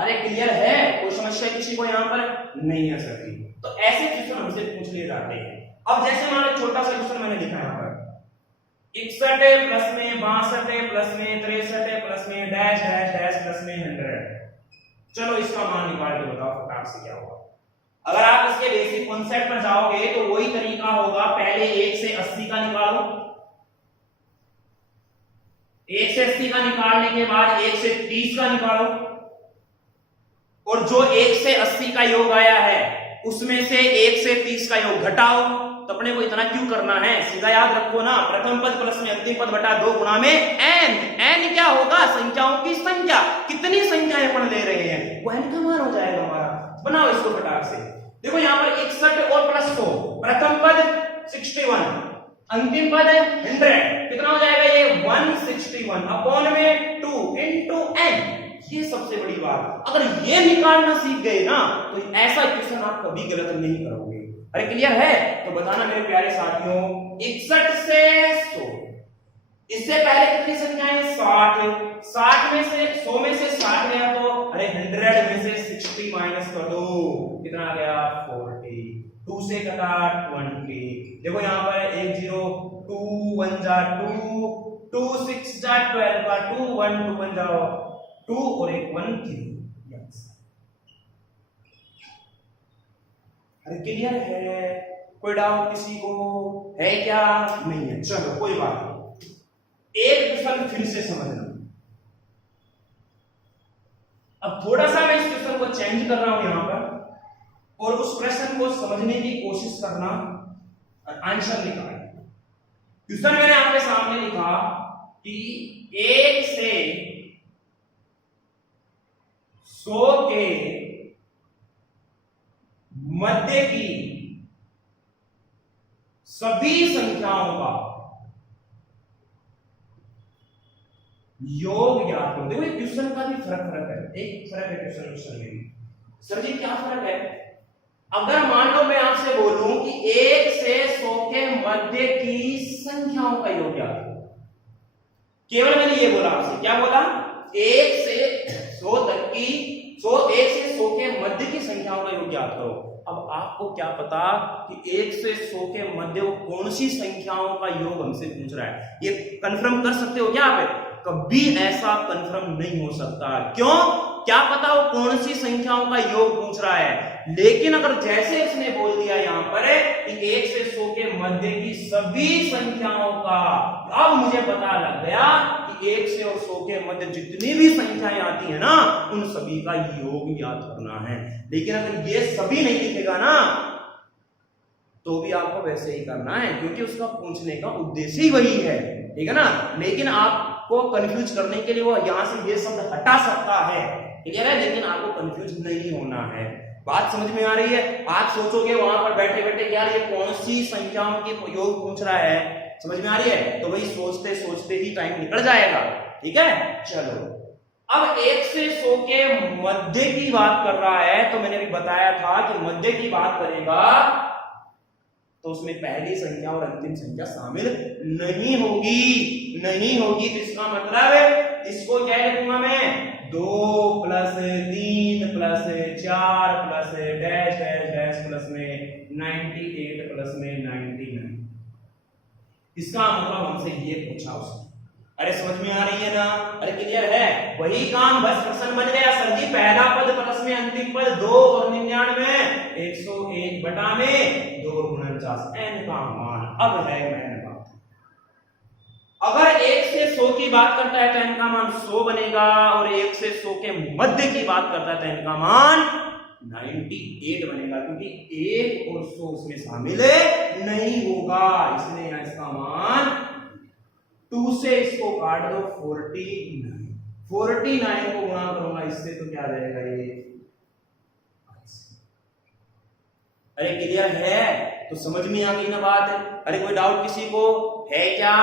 अरे क्लियर है? कोई समस्या किसी को यहाँ पर नहीं है सर जी। तो ऐसे क्वेश्चन हमसे पूछ लिए जाते हैं। अब जैसे मान लो छोटा सा क्वेश्चन मैंने लिखा है यहाँ पर 61 प्लस में 62 प्लस में 63 प्लस में डैश डैश डैश प्लस में 100। चलो इसका मान निकाल के बताओ फटाक से क्या होगा। अगर आप इसके बेसिक कॉन्सेप्ट पर जाओगे तो वही तरीका होगा, पहले 1 से 80 का निकालो, 1 से 80 का निकालने के बाद 1 से 30 का निकालो, और जो 1 से 80 का योग आया है उसमें से 1 से 30 का योग घटाओ। तो अपने को इतना क्यों करना है, सीधा याद रखो ना, प्रथम पद प्लस में अंतिम पद बटा 2 गुणा में n। n क्या होगा, संख्याओं की संख्या, कितनी संख्याएं अपन ले रहे हैं वो n का मान हो जाएगा हमारा। बनाओ इसको फटाक से। देखो यहाँ पर 61 और प्लस 100, प्रथम पद 61, अंतिम पद 100, कितना हो जाएगा ये 161 अपॉन में 2 इंटू n। ये सबसे बड़ी बात, अगर ये निकालना सीख गए ना तो ऐसा क्वेश्चन आप कभी गलत नहीं करोगे। अरे क्लियर है? तो बताना मेरे प्यारे साथियों 61 से 100, इससे पहले कितनी संख्याएं 60, 60 में से 100 में से 60 गया तो अरे 100 में से 60 माइनस कर दो, कितना आ गया 40, 2 से कटा 20। देखो यहाँ पर 1 0, 2 1 जा 2, 2 6 जा 12 का 2 1 2 1 जाओ 2 और 1 1 3। अरे क्लियर है? कोई डाउट किसी को है क्या? नहीं है, चलो कोई बात नहीं। एक क्वेश्चन फिर से समझना। अब थोड़ा सा मैं इस क्वेश्चन को चेंज कर रहा हूं यहां पर, और उस प्रश्न को समझने की कोशिश करना, आंसर निकालना। क्वेश्चन मैंने आपके सामने लिखा कि 1 से 100 के मध्य की सभी संख्याओं का योग ज्ञात करो। देखो क्वेश्चन का भी फर्क है, एक फर्क है क्वेश्चन में भी। सर जी क्या फर्क है? अगर मान लो मैं आपसे बोलूं कि 1 से 100 के मध्य की संख्याओं का योग ज्ञात करो, केवल मैंने ये बोला आपसे, क्या बोला? 1 से 100 तक की 1 से 100 के मध्य की संख्याओं का योग ज्ञात करो। अब आपको क्या पता कि 1 से 100 के मध्य वो कौन सी संख्याओं का योग हमसे पूछ रहा है? ये कंफर्म कर सकते हो क्या आप? कभी ऐसा कंफर्म नहीं हो सकता। क्यों? क्या पता वो कौन सी संख्याओं का योग पूछ रहा है। लेकिन अगर जैसे उसने बोल दिया यहां पर कि 1 से 100 के मध्य की सभी संख्याओं का, अब मुझे पता लग गया कि 1 से और 100 के मध्य जितनी भी संख्याएं आती है ना, उन सभी का योग याद करना है। लेकिन अगर ये सभी नहीं लिखेगा ना, तो भी आपको वैसे ही करना है, क्योंकि उसका पूछने का उद्देश्य ही वही है, ठीक है ना। लेकिन आपको कंफ्यूज करने के लिए वो यहां से ये शब्द हटा सकता है, ठीक है, लेकिन आपको कंफ्यूज नहीं होना है। बात समझ में आ रही है? आप सोचोगे वहां पर बैठे बैठे यार ये कौन सी संख्याओं की योग पूछ रहा है, समझ में आ रही है? तो वही सोचते सोचते ही टाइम निकल जाएगा, ठीक है। चलो अब 1 से 100 के मध्य की बात कर रहा है, तो मैंने भी बताया था कि मध्य की बात करेगा तो उसमें पहली संख्या और अंतिम संख्या शामिल नहीं होगी, तो इसका मतलब इसको क्या लिखूंगा मैं? 2 + 3 + 4 + डैश डैश डैश प्लस में 98 प्लस में 99। इसका मतलब हमसे ये पूछा उसने। अरे समझ में आ रही है ना? अरे क्लियर है? वही काम, बस प्रश्न बन गया। सर जी पहला पद प्लस में अंतिम पद 2 और 99 101 बटा में 2 × 49 n का मान। अब है मैन बात, अगर 1 से 100 की बात करता है तो n का मान 100 बनेगा, और 1 से 100 के मध्य की बात करता है तो n का मान 98 बनेगा, क्योंकि 1 और 100 उसमें शामिल नहीं होगा, इसलिए यहां इसका मान 2 से इसको काट दो 49 को गुणा करूंगा इससे तो क्या रहेगा ये? अरे क्लियर है? तो समझ में आ गई ना बात? अरे कोई डाउट किसी को है क्या?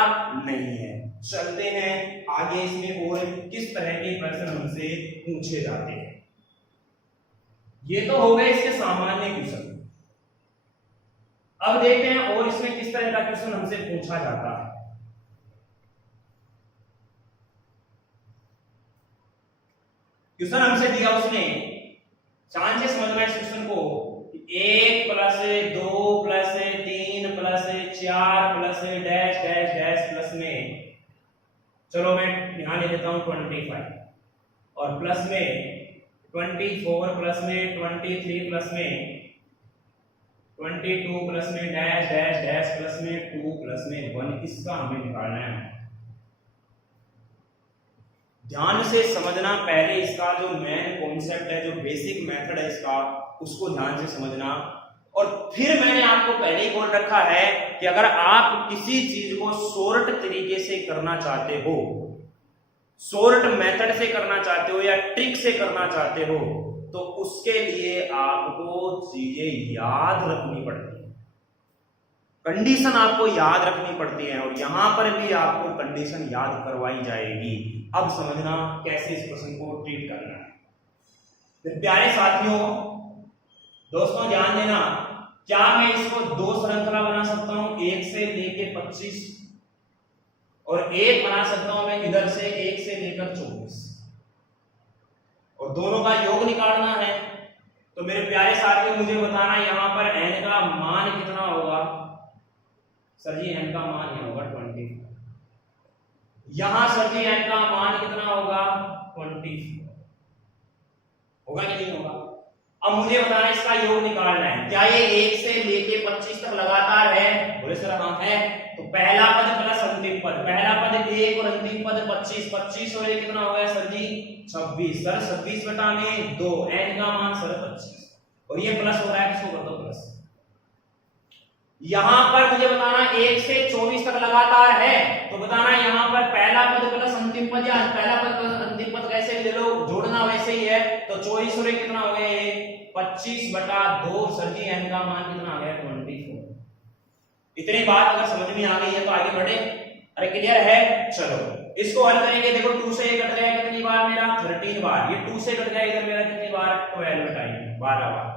नहीं है। चलते हैं आगे, इसमें और किस तरह के प्रश्न हमसे पूछे जाते हैं। ये तो हो गए इसके सामान्य क्वेश्चन। अब देखते हैं और इसमें किस तरह का क्वेश्चन हमसे पूछा जाता है। क्वेश्चन हमसे दिया उसने, ध्यान से समझना इस क्वेश्चन को। 1 + 2 + 3 + 4 + डैश डैश डैश प्लस में, चलो मैं यहां ले लेता हूं 25, और प्लस में 24 प्लस में 23 प्लस में 22 प्लस में डैश डैश डैश प्लस में 2 प्लस में 1, इसका हमें निकालना है। ध्यान से समझना, पहले इसका जो मेन कॉन्सेप्ट है, जो बेसिक मेथड है इसका, उसको ध्यान से समझना। और फिर मैंने आपको पहले ही बोल रखा है कि अगर आप किसी चीज को शॉर्ट तरीके से करना चाहते हो, शॉर्ट मेथड से करना चाहते हो या ट्रिक से करना चाहते हो, तो उसके लिए आपको चीजें याद रखनी पड़ती है, कंडीशन आपको याद रखनी पड़ती है, और यहां पर भी आपको कंडीशन याद करवाई जाएगी। अब समझना कैसे इस प्रश्न को ट्रीट करना है। प्यारे साथियों, दोस्तों ध्यान देना, क्या मैं इसको 2 श्रृंखला बना सकता हूं, 1 से लेके 25, और एक बना सकता हूं मैं इधर से 1 से लेकर 24, और दोनों का योग निकालना है। तो मेरे प्यारे साथियों मुझे बताना यहां पर n का मान कितना होगा। सर जी n का मान यहां होगा 20, यहां सर जी n का मान कितना होगा 24, होगा कि नहीं होगा? अब मुझे बताना इसका योग निकालना है। क्या ये 1 से लेके 25 तक लगातार है? बोले सर हाँ है। तो पहला पद प्लस अंतिम पद, पहला पद 1 और अंतिम पद 25, 25 और ये कितना हो गया सर जी 26, सर 26 बटा में 2, n का मान सर 25, और ये प्लस हो रहा है, किसको कर दो प्लस। यहां पर मुझे बताना 1 से 24 तक लगातार है, तो बताना यहां पर पहला पद प्लस अंतिम पद, या पहला पद प्लस अंतिम पद कैसे ले लो, जोड़ना जोड़ना वैसे ही है। तो 24 और कितना हो गया ये 25/2। सर जी n का मान कितना आ गया 24। इतनी बात अगर समझ में आ गई है तो आगे बढ़े। अरे क्लियर है, चलो इसको हल करेंगे। देखो 2 से ये कट गया कितनी बार मेरा 13 बार, ये 2 से कट गया इधर मेरा कितनी बार 12 टाइम 12 बार।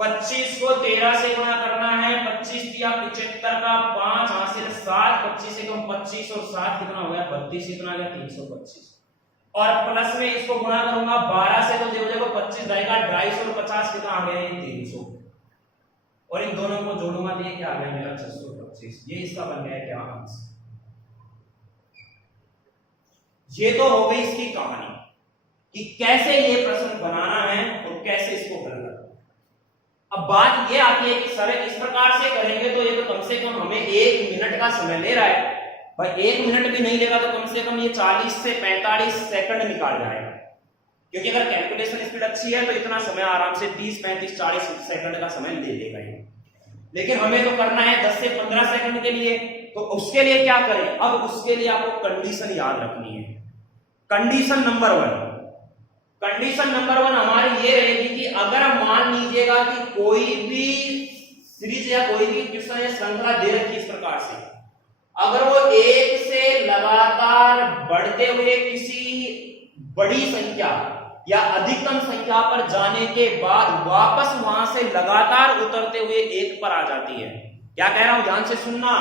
25 को 13 से गुणा करना है, 25 दिया 75 का 5 हासिल 7, 25 से कम 25 और 7 कितना हो गया 32, कितना आ गया 325। और प्लस में इसको गुणा करूंगा 12 से तो देखो 25 जाएगा 250 और 50 कितना आ गया 300, और इन दोनों को जोड़ूंगा तो ये क्या आ गया मेरा 625। ये इसका बन गया क्या आंसर। ये तो हो गई इसकी कहानी कि कैसे ये प्रश्न बनाना है और कैसे इसको हल करना। अब बात ये आती है कि सर इस प्रकार से करेंगे तो ये तो कम से कम हमें 1 मिनट का समय ले रहा है। भाई 1 मिनट भी नहीं लेगा तो कम से कम ये 40 से 45 सेकंड निकाल जाएगा, क्योंकि अगर कैलकुलेशन स्पीड अच्छी है तो इतना समय आराम से 30, 35, 40 सेकंड का समय ले लेगा ये। लेकिन हमें तो करना है 10 से 15 सेकंड के लिए, तो उसके लिए क्या करें। अब उसके लिए आपको कंडीशन याद रखनी है। कंडीशन नंबर 1 हमारी ये रहेगी कि अगर मान लीजिएगा कि कोई भी सीरीज या कोई भी क्वेश्चन या श्रृंखला दे रखी इस प्रकार से, अगर वो 1 से लगातार बढ़ते हुए किसी बड़ी संख्या या अधिकतम संख्या पर जाने के बाद वापस वहां से लगातार उतरते हुए 1 पर आ जाती है। क्या कह रहा हूं ध्यान से सुनना,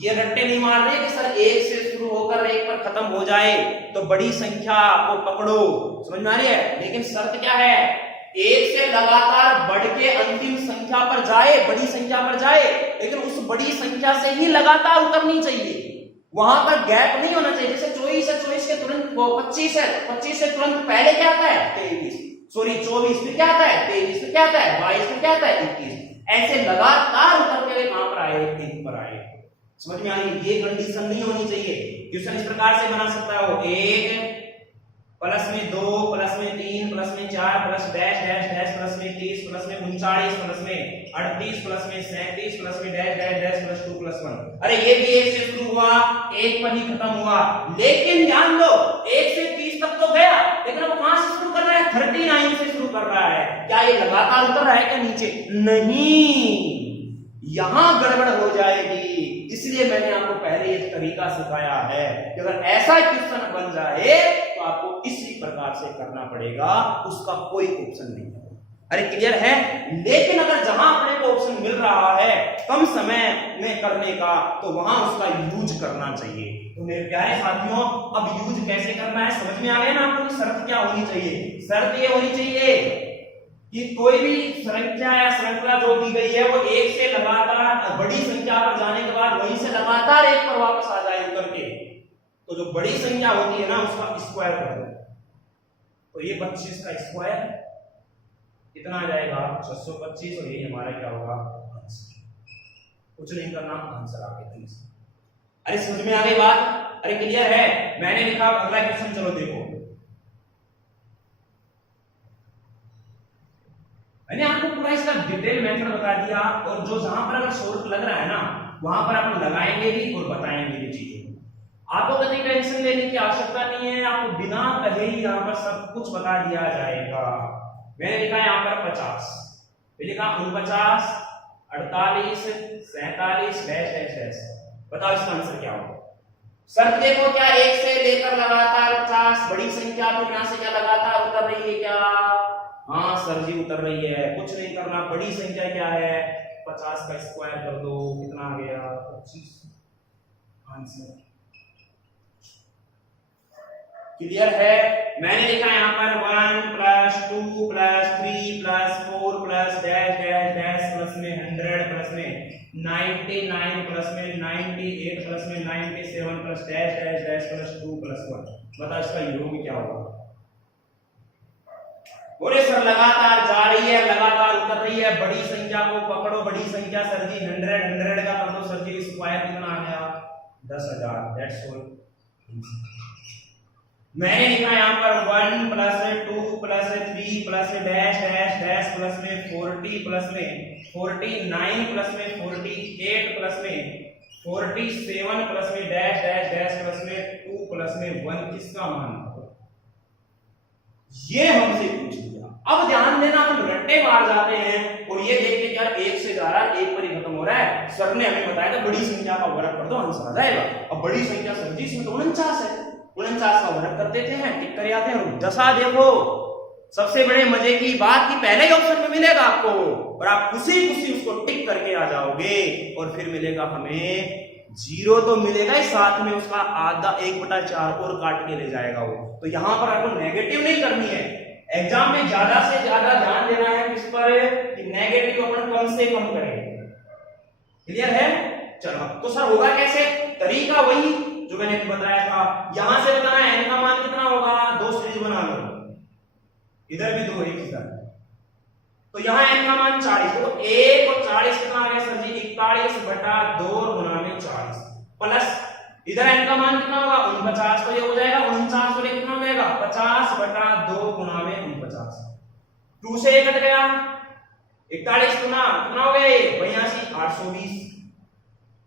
ये रट्टे नहीं मार रहे कि सर 1 से शुरू होकर 1 पर खत्म हो जाए तो बड़ी संख्या को पकड़ो, समझ में आ रही है। लेकिन शर्त क्या है, 1 से लगातार बढ़ के अंतिम संख्या पर जाए, बड़ी संख्या पर जाए, लेकिन उस बड़ी संख्या से ही लगातार उतरनी चाहिए, वहां पर गैप नहीं होना चाहिए। जैसे 24 है, 24 के तुरंत 25 है, 25 से तुरंत पहले क्या आता है 23, सॉरी 24 में क्या आता है 23 में क्या आता है 22 में क्या आता है 21, ऐसे लगातार उतरते हुए कहां पर आए 3 पर आए। समझ में आ रही है, ये कंडीशन नहीं होनी चाहिए। क्वेश्चन इस प्रकार से बना सकता हो 1 प्लस में 2 प्लस में 3 प्लस में 4 plus dash dash dash plus में 30 प्लस में 39 प्लस में 38 प्लस में 37 प्लस में dash dash dash plus 2 plus 1। अरे ये भी 1 से शुरू हुआ 1 पर ही खत्म हुआ। लेकिन ध्यान दो 1 से 30 तक तो गया, लेकिन अब कहां से शुरू कर रहा है 39 से शुरू कर रहा है। क्या ये लगातार उतर रहा है क्या नीचे, नहीं, यहां गड़बड़ हो जाएगी। इसलिए मैंने आपको पहले ये तरीका सिखाया है कि अगर ऐसा क्वेश्चन बन जाए तो आपको इसी प्रकार से करना पड़ेगा, उसका कोई ऑप्शन नहीं है। अरे क्लियर है। लेकिन अगर जहां अपने को ऑप्शन मिल रहा है कम समय में करने का तो वहां उसका यूज करना चाहिए। तो मेरे प्यारे साथियों, अब यूज कैसे करना है समझ में आ गया ना आपको। शर्त क्या होनी चाहिए, शर्त ये होनी चाहिए कि कोई भी संख्या या श्रृंखला जो दी गई है वो 1 से लगातार बड़ी संख्या पर जाने के बाद वहीं से लगातार 1 पर वापस आ जाए उतर के। तो जो बड़ी संख्या होती है ना उसका स्क्वायर कर दो, तो ये 25 का स्क्वायर कितना आ जाएगा 625, और यही हमारा क्या होगा आंसर। कुछ नहीं करना, आंसर आ गया। अरे समझ में आ गई बात, अरे क्लियर है। मैंने लिखा अगला क्वेश्चन, चलो देखो। मैंने आपको पूरा इसका डिटेल मेथड बता दिया, और जो जहां पर अगर शॉर्ट लग रहा है ना वहां पर अपन लगाएंगे भी और बताएंगे भी चीजें। आपको कहीं टेंशन लेने की आवश्यकता नहीं है, आपको बिना कहे ही यहाँ पर सब कुछ बता दिया जाएगा। मैंने लिखा है यहाँ पर 50, लिखा 49, 48, 47 डैश डैश डैश। बताओ इसका आंसर क्या होगा। शर्त देखो, क्या 1 से लेकर लगातार 50 बड़ी संख्या तो यहाँ से क्या लगातार उतर रही है क्या, हाँ सर जी उतर रही है। कुछ नहीं करना, बड़ी संख्या क्या है 50 का स्क्वायर कर दो, कितना आ गया 25 आंसर। क्लियर है। मैंने लिखा यहाँ पर 1 plus 2 plus 3 plus 4 plus dash dash dash plus में 100 प्लस में 99 प्लस में 98 प्लस में 97 plus dash dash dash plus 2 plus 1। बताओ इसका योग क्या होगा। बोले सर लगातार जा रही है, लगातार उतर रही है, बड़ी संख्या को पकड़ो। बड़ी संख्या सर जी 100 का कर दो सर जी, स्क्वायर कितना आ गया 10,000। That's all. मैंने लिखा यहाँ पर 1 plus 2 plus 3 plus dash dash dash plus में 40 प्लस में 49 प्लस में 48 प्लस में 47 प्लस में डैश डैश डैश प्लस में 2 प्लस में 1। किसका मान ये हमसे पूछ लिया। अब ध्यान देना, हम रट्टे मार जाते हैं और ये देख के यार एक से जा रहा है, एक पर ही खत्म हो रहा है। सर ने हमें बताया था बड़ी संख्या का वर्ग कर दो आंसर आ जाएगा। अब बड़ी संख्या सर जी इसमें तो 49 है, 49 का वर्ग कर देते हैं, टिक कर आते हैं। दशा देखो, सबसे बड़े मजे की बात कि पहले ही ऑप्शन में मिलेगा आपको और आप खुशी खुशी उसको टिक करके आ जाओगे और फिर मिलेगा हमें 0 तो मिलेगा ही, साथ में उसका आधा 1/4 और काट के ले जाएगा वो। तो यहां पर आपको नेगेटिव नहीं करनी है। एग्जाम में ज्यादा से ज्यादा ध्यान देना है किस पर कि नेगेटिव अपन कम से कम करें। क्लियर है? चलो तो सर होगा कैसे? तरीका वही जो मैंने बताया था। यहां से बताना है n का मान कितना होगा, 2 सीरीज बना लो, इधर भी 2 एक इधर। तो यहाँ n का मान 40, तो 1 और 40 कितना आ गया सर जी? 41/2 गुना में 40 प्लस इधर n का मान कितना होगा? 49। तो ये हो जाएगा 49 और कितना हो जाएगा? 50/2 गुना में 49। 2 से 1 कट गया, 41 गुना कितना हो गया? 82, 820।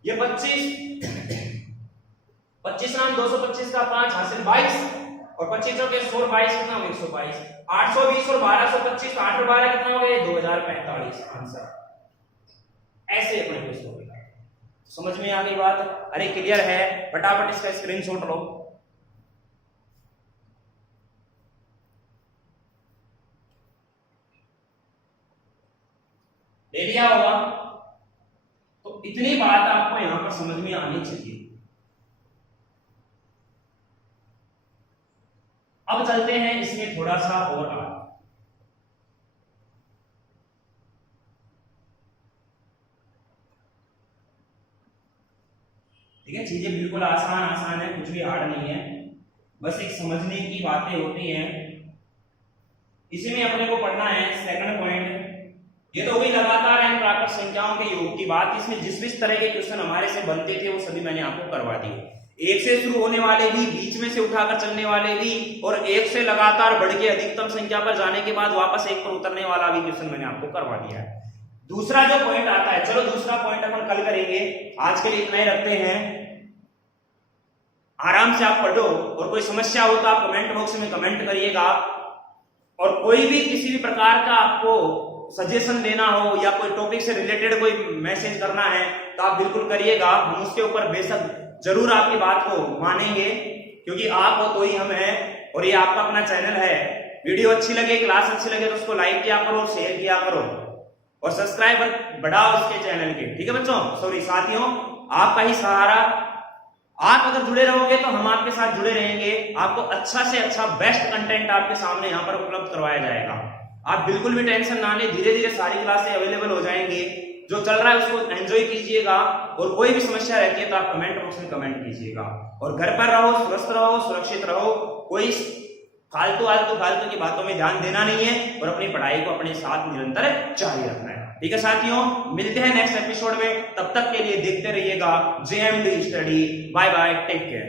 ये 25 नाम 225 का 5 हासिल 22 और 25 के 100 22 कितना हो गया? 122। 820 और 1225, 8 और 12 कितना हो गए? 2045 आंसर। ऐसे अपने क्वेश्चन हो गया। समझ में आ गई बात? अरे क्लियर है? फटाफट इसका स्क्रीनशॉट लो। ले लिया होगा? तो इतनी बात आपको यहां पर समझ में आनी चाहिए। अब चलते हैं इसमें थोड़ा सा और आगे। ठीक है, चीजें बिल्कुल आसान है, कुछ भी हार्ड नहीं है, बस एक समझने की बातें होती हैं। इसी में अपने को पढ़ना है सेकंड पॉइंट। ये तो हुई लगातार एन प्राकृत संख्याओं के योग की बात। इसमें जिस तरह के क्वेश्चन हमारे से बनते थे वो सभी मैंने आपको करवा दिए। एक से शुरू होने वाले भी, बीच में से उठाकर चलने वाले भी, और एक से लगातार बढ़ के अधिकतम संख्या पर जाने के बाद वापस एक पर उतरने वाला भी क्वेश्चन मैंने आपको करवा दिया है। दूसरा जो पॉइंट आता है, चलो दूसरा पॉइंट अपन कल करेंगे, आज के लिए इतना ही रखते हैं। आराम से आप पढ़ो और कोई समस्या हो तो आप कमेंट बॉक्स में कमेंट करिएगा। और कोई भी किसी भी प्रकार का आपको सजेशन देना हो या कोई टॉपिक से रिलेटेड कोई मैसेज करना है तो आप बिल्कुल करिएगा। हम उसके ऊपर बेशक जरूर आपकी बात को मानेंगे, क्योंकि आप हो तो ही हम हैं और ये आपका अपना चैनल है। वीडियो अच्छी लगे, क्लास अच्छी लगे तो उसको लाइक किया करो, शेयर किया करो और सब्सक्राइब बढ़ाओ उसके चैनल के। ठीक है बच्चों, सॉरी साथियों, आपका ही सहारा। आप अगर जुड़े रहोगे तो हम आपके साथ जुड़े रहेंगे। आपको अच्छा से अच्छा बेस्ट कंटेंट आपके सामने यहाँ पर उपलब्ध करवाया जाएगा। आप बिल्कुल भी टेंशन ना लें, धीरे धीरे सारी क्लासें अवेलेबल हो जाएंगी। जो चल रहा है उसको एंजॉय कीजिएगा और कोई भी समस्या रहती है तो आप कमेंट बॉक्स में कमेंट कीजिएगा। और घर पर रहो, स्वस्थ रहो, सुरक्षित रहो, कोई फालतू की बातों में ध्यान देना नहीं है और अपनी पढ़ाई को अपने साथ निरंतर जारी रखना है। ठीक है साथियों, मिलते हैं नेक्स्ट एपिसोड में। तब तक के लिए देखते रहिएगा JMD study. Bye bye, take care.